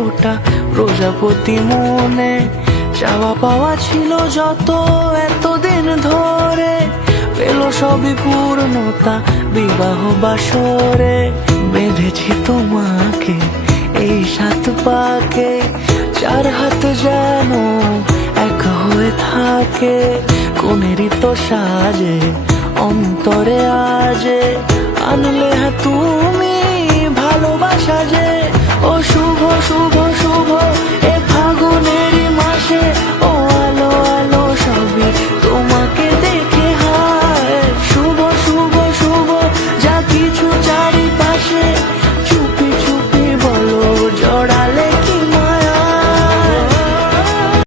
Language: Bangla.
ছোটা প্রজাপতি মনে, চাওয়া পাওয়া ছিল যত এতদিন ধরে, পেল সবই পূর্ণতা বিবাহ বাসরে। বেঁধেছি তোমাকে এই 7 পাকে, 4 হাত যেন এক হয়ে থাকে, কোনেরই তো সাজে অন্তরে আজে আনলে তুমি ভালোবাসা যে। ও শুভ শুভ